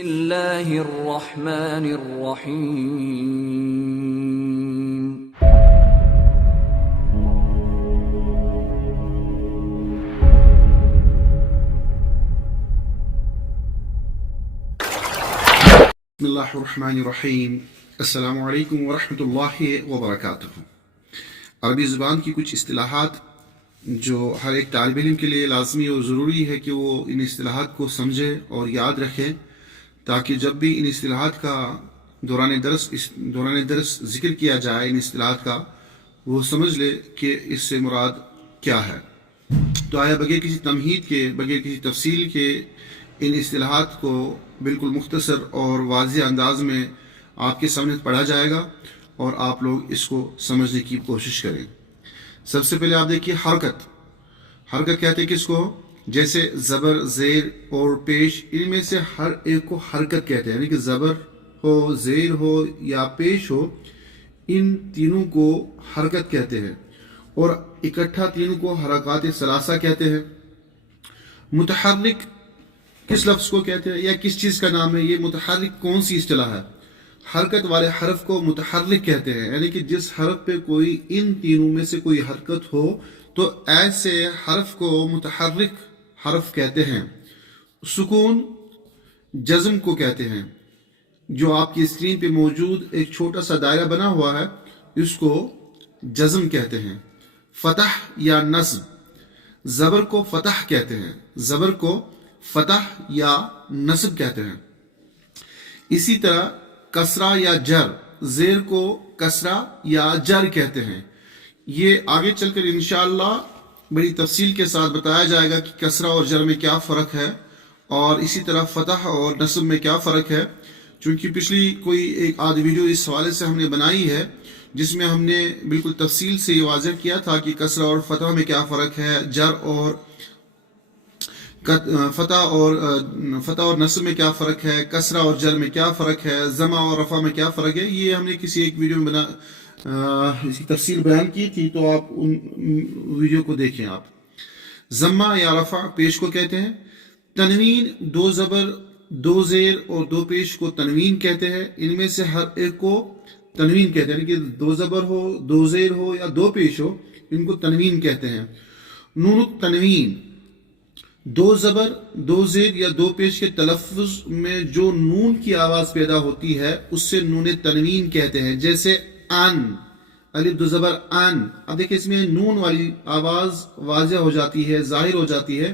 اللہ الرحمن الرحیم بسم اللہ الرحمن الرحیم. السلام علیکم ورحمۃ اللہ وبرکاتہ. عربی زبان کی کچھ اصطلاحات جو ہر ایک طالب علم کے لیے لازمی اور ضروری ہے کہ وہ ان اصطلاحات کو سمجھے اور یاد رکھے، تاکہ جب بھی ان اصطلاحات کا دوران درس ذکر کیا جائے ان اصطلاحات کا، وہ سمجھ لے کہ اس سے مراد کیا ہے. تو آیا بغیر کسی تمہید کے، بغیر کسی تفصیل کے ان اصطلاحات کو بالکل مختصر اور واضح انداز میں آپ کے سامنے پڑھا جائے گا اور آپ لوگ اس کو سمجھنے کی کوشش کریں. سب سے پہلے آپ دیکھیے حرکت کہتے ہیں کس کو؟ جیسے زبر، زیر اور پیش، ان میں سے ہر ایک کو حرکت کہتے ہیں. یعنی کہ زبر ہو، زیر ہو یا پیش ہو، ان تینوں کو حرکت کہتے ہیں، اور اکٹھا تینوں کو حرکات ثلاثہ کہتے ہیں. متحرک کس لفظ کو کہتے ہیں یا کس چیز کا نام ہے؟ یہ متحرک کون سی اصطلاح ہے؟ حرکت والے حرف کو متحرک کہتے ہیں. یعنی کہ جس حرف پہ کوئی ان تینوں میں سے کوئی حرکت ہو تو ایسے حرف کو متحرک حرف کہتے ہیں. سکون جزم کو کہتے ہیں. جو آپ کی اسکرین پہ موجود ایک چھوٹا سا دائرہ بنا ہوا ہے، اس کو جزم کہتے ہیں. فتح یا نصب، زبر کو فتح کہتے ہیں، زبر کو فتح یا نصب کہتے ہیں. اسی طرح کسرہ یا جر، زیر کو کسرہ یا جر کہتے ہیں. یہ آگے چل کر انشاءاللہ بڑی تفصیل کے ساتھ بتایا جائے گا کہ کسرہ اور جر میں کیا فرق ہے، اور اسی طرح فتح اور نصب میں کیا فرق ہے. چونکہ پچھلی کوئی ایک آدھ ویڈیو اس حوالے سے ہم نے بنائی ہے جس میں ہم نے بالکل تفصیل سے یہ واضح کیا تھا کہ کسرہ اور فتح میں کیا فرق ہے، جر اور فتح اور نصب میں کیا فرق ہے، کسرہ اور جر میں کیا فرق ہے، ضمہ اور رفع میں کیا فرق ہے. یہ ہم نے کسی ایک ویڈیو میں اس کی تفصیل بیان کی تھی، تو آپ ان ویڈیو کو دیکھیں. آپ ضمہ یا رفع پیش کو کہتے ہیں. تنوین، دو زبر، دو زیر اور دو پیش کو تنوین کہتے ہیں. ان میں سے ہر ایک کو تنوین کہتے ہیں. یعنی کہ دو زبر ہو، دو زیر ہو یا دو پیش ہو، ان کو تنوین کہتے ہیں. نون التنوین، دو زبر، دو زیر یا دو پیش کے تلفظ میں جو نون کی آواز پیدا ہوتی ہے اس سے نون تنوین کہتے ہیں. جیسے ان، الف دو زبر ان. اب دیکھیں اس میں نون والی آواز واضح ہو جاتی ہے، ظاہر ہو جاتی ہے.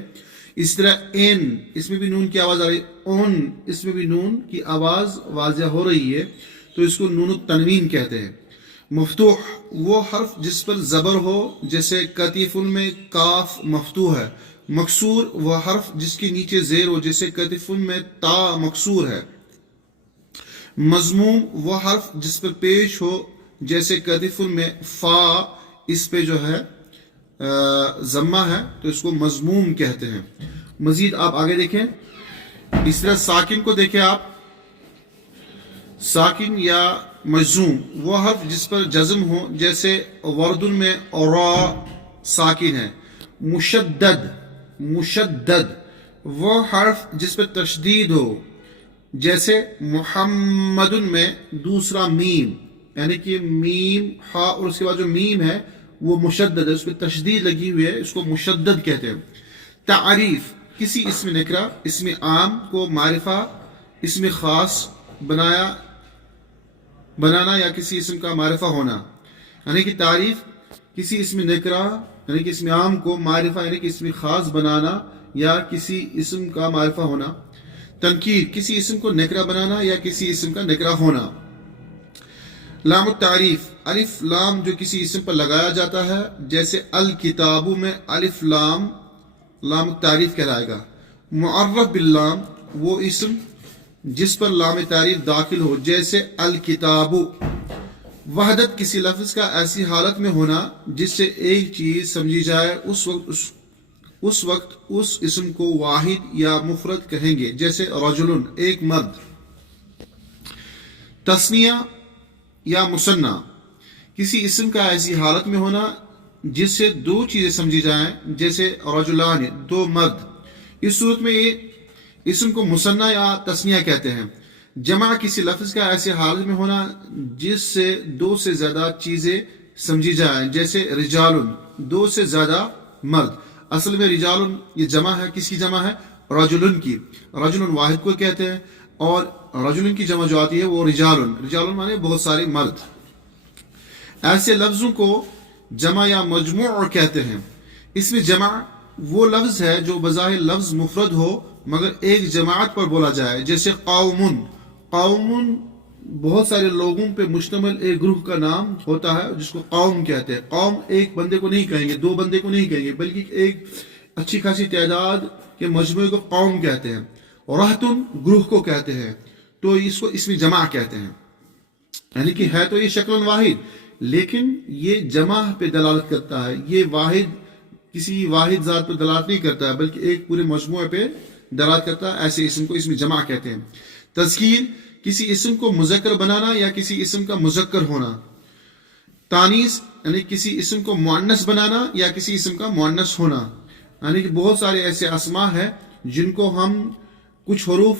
اس طرح ان، اس میں بھی نون کی آواز آ رہی ہے. اون، اس میں بھی نون کی آواز واضح ہو رہی ہے، تو اس کو نون التنوین کہتے ہیں. مفتوح، وہ حرف جس پر زبر ہو، جیسے کتف میں کاف مفتوح ہے. مکسور، وہ حرف جس کے نیچے زیر ہو، جیسے کتف میں تا مکسور ہے. مضموم، وہ حرف جس پر پیش ہو، جیسے کتف میں فا، اس پہ جو ہے ضمہ ہے، تو اس کو مضموم کہتے ہیں. مزید آپ آگے دیکھیں. اس طرح ساکن کو دیکھیں آپ. ساکن یا مجزوم، وہ حرف جس پر جزم ہو، جیسے وردن میں اورا ساکن ہے. مشدد، وہ حرف جس پر تشدید ہو، جیسے محمد میں دوسرا میم، یعنی کہ میم ہا اور اس کے بعد جو میم ہے وہ مشدد ہے، اس پہ تشدید لگی ہوئی ہے، اس کو مشدد کہتے ہیں. تعریف، کسی اسم نکرہ، اسم عام کو معرفہ، اسم خاص بنانا یا کسی اسم کا معرفہ ہونا. یعنی کہ تعریف کسی اسم نکرہ یعنی کہ اسم عام کو معرفہ یعنی کہ اسم خاص بنانا یا کسی اسم کا معرفہ ہونا. تنکیر، کسی اسم کو نکرہ بنانا یا کسی اسم کا نکرہ ہونا. لام التعریف، الف لام جو کسی اسم پر لگایا جاتا ہے، جیسے الکتاب میں الف لام التعریف کہلائے گا. معرف باللام، وہ اسم جس پر لام تعریف داخل ہو، جیسے الکتاب. وحدت، کسی لفظ کا ایسی حالت میں ہونا جس سے ایک چیز سمجھی جائے، اس وقت اس اسم کو واحد یا مفرد کہیں گے، جیسے رجل، ایک مرد. تثنیہ یا مثنی، کسی اسم کا ایسی حالت میں ہونا جس سے دو چیزیں سمجھی جائیں، جیسے رجلان، دو مرد. اس صورت میں اسم کو مسنہ یا تسنیہ کہتے ہیں. جمع کسی لفظ کا ایسے حالت میں ہونا جس سے دو سے زیادہ چیزیں سمجھی جائیں، جیسے رجال، دو سے زیادہ مرد. اصل میں رجال یہ جمع ہے، کس کی جمع ہے؟ رجل کی. رجل واحد کو کہتے ہیں، اور رجل کی جمع جو آتی ہے وہ رجال. رجال مانے بہت سارے مرد. ایسے لفظوں کو جمع یا مجموع کہتے ہیں. اس میں جمع وہ لفظ ہے جو بظاہر لفظ مفرد ہو مگر ایک جماعت پر بولا جائے، جیسے قوم. قوم بہت سارے لوگوں پہ مشتمل ایک گروہ کا نام ہوتا ہے جس کو قوم کہتے ہیں. قوم ایک بندے کو نہیں کہیں گے، دو بندے کو نہیں کہیں گے، بلکہ ایک اچھی خاصی تعداد کے مجموعے کو قوم کہتے ہیں. رہتن گروہ کو کہتے ہیں، تو اس کو اس میں جمع کہتے ہیں. یعنی کہ ہے تو یہ شکل واحد لیکن یہ جمع پہ دلالت کرتا ہے. یہ واحد کسی واحد ذات پہ دلالت نہیں کرتا ہے بلکہ ایک پورے مجموعے پہ دلالت کرتا ہے. ایسے اسم کو اس میں جمع کہتے ہیں. تذکیر کسی اسم کو مذکر بنانا یا کسی اسم کا مذکر ہونا. تانیث یعنی کسی اسم کو مؤنث بنانا یا کسی اسم کا مؤنث ہونا. یعنی کہ بہت سارے ایسے اسماء ہیں جن کو ہم کچھ حروف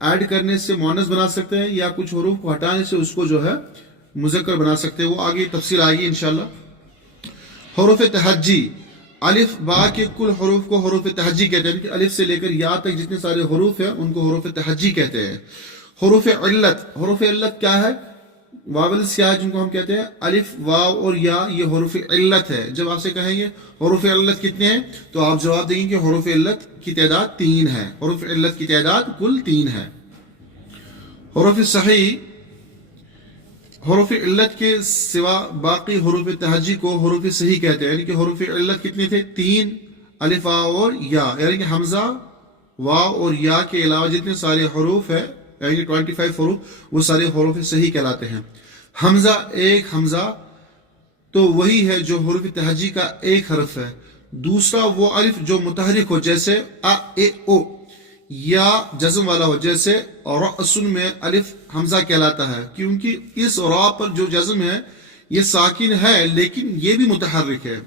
ایڈ کرنے سے مؤنث بنا سکتے ہیں یا کچھ حروف کو ہٹانے سے اس کو جو ہے مذکر بنا سکتے ہیں. وہ آگے تفصیل آئے گی انشاءاللہ. حروف تہجی، الف با کے کل حروف کو حروف تہجی کہتے ہیں. کہ الف سے لے کر یا تک جتنے سارے حروف ہیں ان کو حروف تہجی کہتے ہیں. حروف علت، حروف علت کیا ہے؟ واول سیاہ جن کو ہم کہتے ہیں الف واو اور یا، یہ حروف علت ہے. جب آپ سے کہیں گے حروف علت کتنے ہیں تو آپ جواب دیں گے کہ حروف علت کی تعداد 3 ہے. حروف علت کی تعداد کل 3 ہے. حروف صحیح، حروف علت کے سوا باقی حروف تہجی کو حروف صحیح کہتے ہیں. یعنی کہ حروف علت کتنے تھے؟ 3، الف واو اور یا. یعنی کہ حمزہ، واو اور یا کے علاوہ جتنے سارے حروف ہیں یعنی 25 حروف وہ سارے حروف صحیح کہلاتے ہیں. حمزہ، ایک حمزہ تو وہی ہے جو حروف تہجی کا ایک حرف ہے. دوسرا وہ الف جو متحرک ہو جیسے ا اے او، یا جزم والا ہو جیسے رأسن میں الف حمزہ کہلاتا ہے کیونکہ اس را پر جو جزم ہے یہ ساکن ہے لیکن یہ بھی متحرک ہے.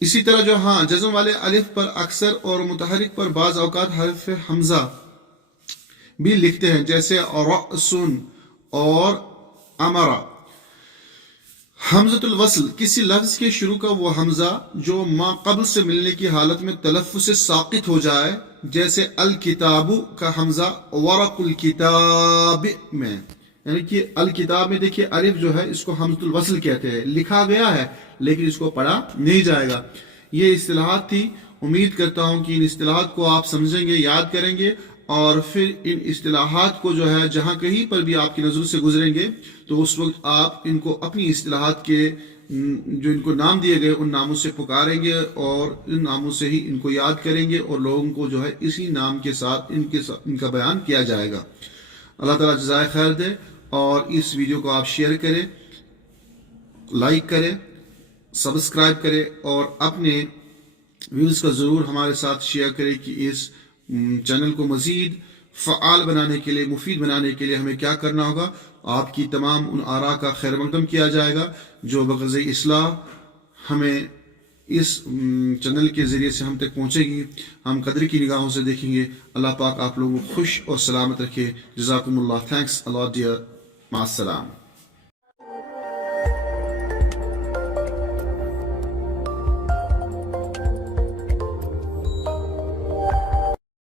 اسی طرح جو جزم والے الف پر اکثر اور متحرک پر بعض اوقات حرف حمزہ بھی لکھتے ہیں جیسے رأسن اور امرا. حمزۃ الوصل کسی لفظ کے شروع کا وہ حمزہ جو ما قبل سے ملنے کی حالت میں تلفظ سے ساقط ہو جائے، جیسے الکتاب کا حمزہ ورق الکتاب میں. یعنی کہ الکتاب میں دیکھیے الف جو ہے اس کو حمزۃ الوصل کہتے ہیں. لکھا گیا ہے لیکن اس کو پڑھا نہیں جائے گا. یہ اصطلاحات تھی. امید کرتا ہوں کہ ان اصطلاحات کو آپ سمجھیں گے، یاد کریں گے، اور پھر ان اصطلاحات کو جو ہے جہاں کہیں پر بھی آپ کی نظر سے گزریں گے تو اس وقت آپ ان کو اپنی اصطلاحات کے جو ان کو نام دیے گئے ان ناموں سے پکاریں گے اور ان ناموں سے ہی ان کو یاد کریں گے اور لوگوں کو جو ہے اسی نام کے ساتھ ان کا بیان کیا جائے گا. اللہ تعالیٰ جزائے خیر دے. اور اس ویڈیو کو آپ شیئر کریں، لائک کریں، سبسکرائب کریں اور اپنے ویوز کا ضرور ہمارے ساتھ شیئر کریں کہ اس چینل کو مزید فعال بنانے کے لیے، مفید بنانے کے لیے ہمیں کیا کرنا ہوگا. آپ کی تمام ان آراء کا خیر مقدم کیا جائے گا جو بغرض اصلاح ہمیں اس چینل کے ذریعے سے ہم تک پہنچے گی. ہم قدر کی نگاہوں سے دیکھیں گے. اللہ پاک آپ لوگوں کو خوش اور سلامت رکھے. جزاکم اللہ. تھینکس اللہ ڈیئر. مع السلام.